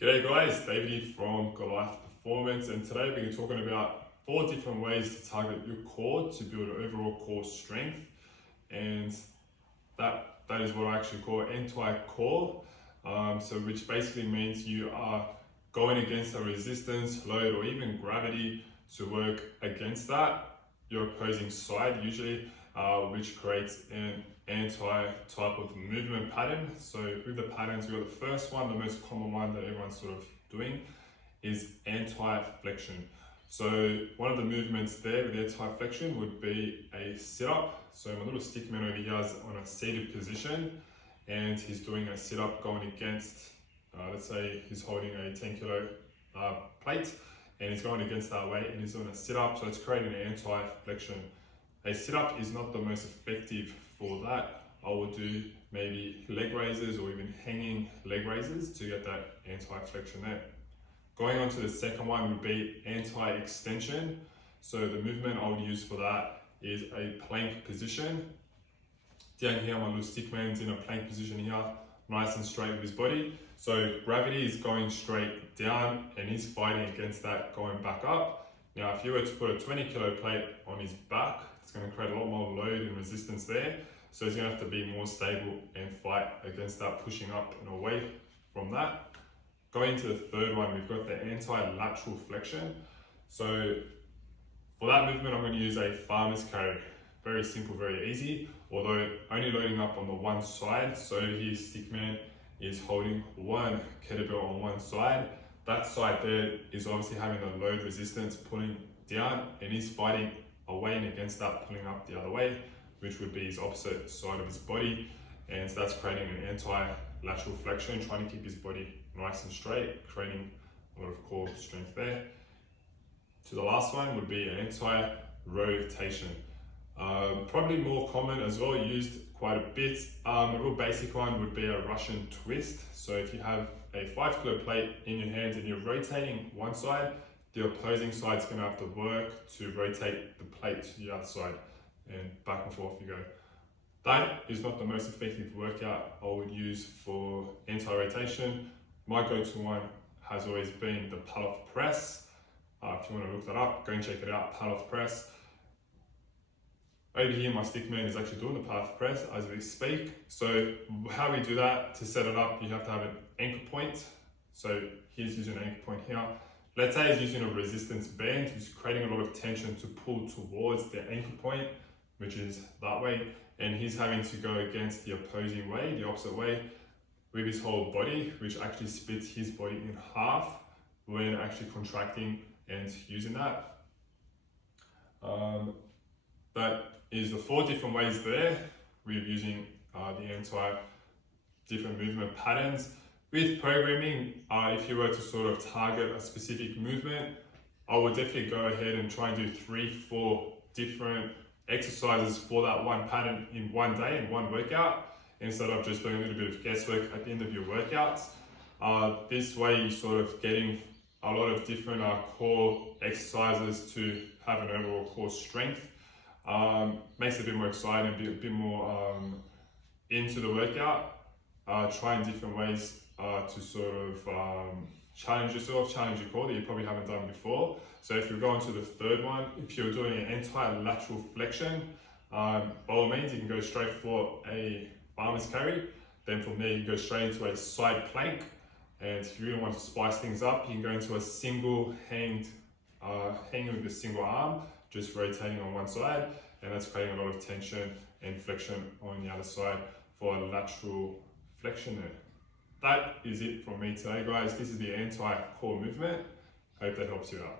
G'day guys, David here from Goliath Performance, and today we're going to be talking about 4 different ways to target your core to build overall core strength, and that is what I actually call anti-core. Which basically means you are going against a resistance, load, or even gravity to work against that, your opposing side usually, which creates an anti-type of movement pattern. So with the patterns, we've got the first one, the most common one that everyone's sort of doing, is anti-flexion. So one of the movements there with anti-flexion would be a sit-up. So my little stick man over here is on a seated position, and he's doing a sit-up going against, let's say he's holding a 10 kilo plate, and he's going against that weight, and he's doing a sit-up, so it's creating an anti-flexion. A sit-up is not the most effective for that. I would do maybe leg raises or even hanging leg raises to get that anti-flexion there. Going on to the second one would be anti-extension. So the movement I would use for that is a plank position. Down here, my little stick man's in a plank position here, nice and straight with his body. So gravity is going straight down and he's fighting against that going back up. Now, if you were to put a 20 kilo plate on his back, it's going to create a lot more load and resistance there. So he's going to have to be more stable and fight against that, pushing up and away from that. Going to the third one, we've got the anti-lateral flexion. So for that movement, I'm going to use a farmer's carry. Very simple, very easy, although only loading up on the one side. So here, stickman is holding one kettlebell on one side. That side there is obviously having the load resistance pulling down, and he's fighting away and against that, pulling up the other way, which would be his opposite side of his body. And so that's creating an anti-lateral flexion, trying to keep his body nice and straight, creating a lot of core strength there. To the last one would be an anti-rotation. Probably more common as well, used quite a bit. A real basic one would be a Russian twist. So if you have a 5 kilo plate in your hands and you're rotating one side, the opposing side is going to have to work to rotate the plate to the other side, and back and forth you go. That is not the most effective workout I would use for anti-rotation. My go-to one has always been the pull-off press. If you want to look that up, go and check it out, pull-off press. Over here, my stick man is actually doing the pull-off press as we speak. So how we do that, to set it up, you have to have an anchor point. So he's using an anchor point here. Let's say he's using a resistance band, which is creating a lot of tension to pull towards the anchor point, which is that way. And he's having to go against the opposing way, the opposite way, with his whole body, which actually splits his body in half when actually contracting and using that. That is the 4 different ways there with using the different movement patterns. With programming, if you were to sort of target a specific movement, I would definitely go ahead and try and do 3-4 different exercises for that one pattern in one day, in one workout, instead of just doing a little bit of guesswork at the end of your workouts. This way you're sort of getting a lot of different core exercises to have an overall core strength. Makes it a bit more exciting, a bit more into the workout. Trying different ways to sort of challenge yourself, challenge your core that you probably haven't done before. So if you're going to the third one, if you're doing an anti-lateral flexion, by all means you can go straight for a farmer's carry. Then from there you can go straight into a side plank. And if you really want to spice things up, you can go into a single hanging with a single arm, just rotating on one side, and that's creating a lot of tension and flexion on the other side for a lateral flexion there. That is it from me today, guys. This is the anti-core movement. Hope that helps you out.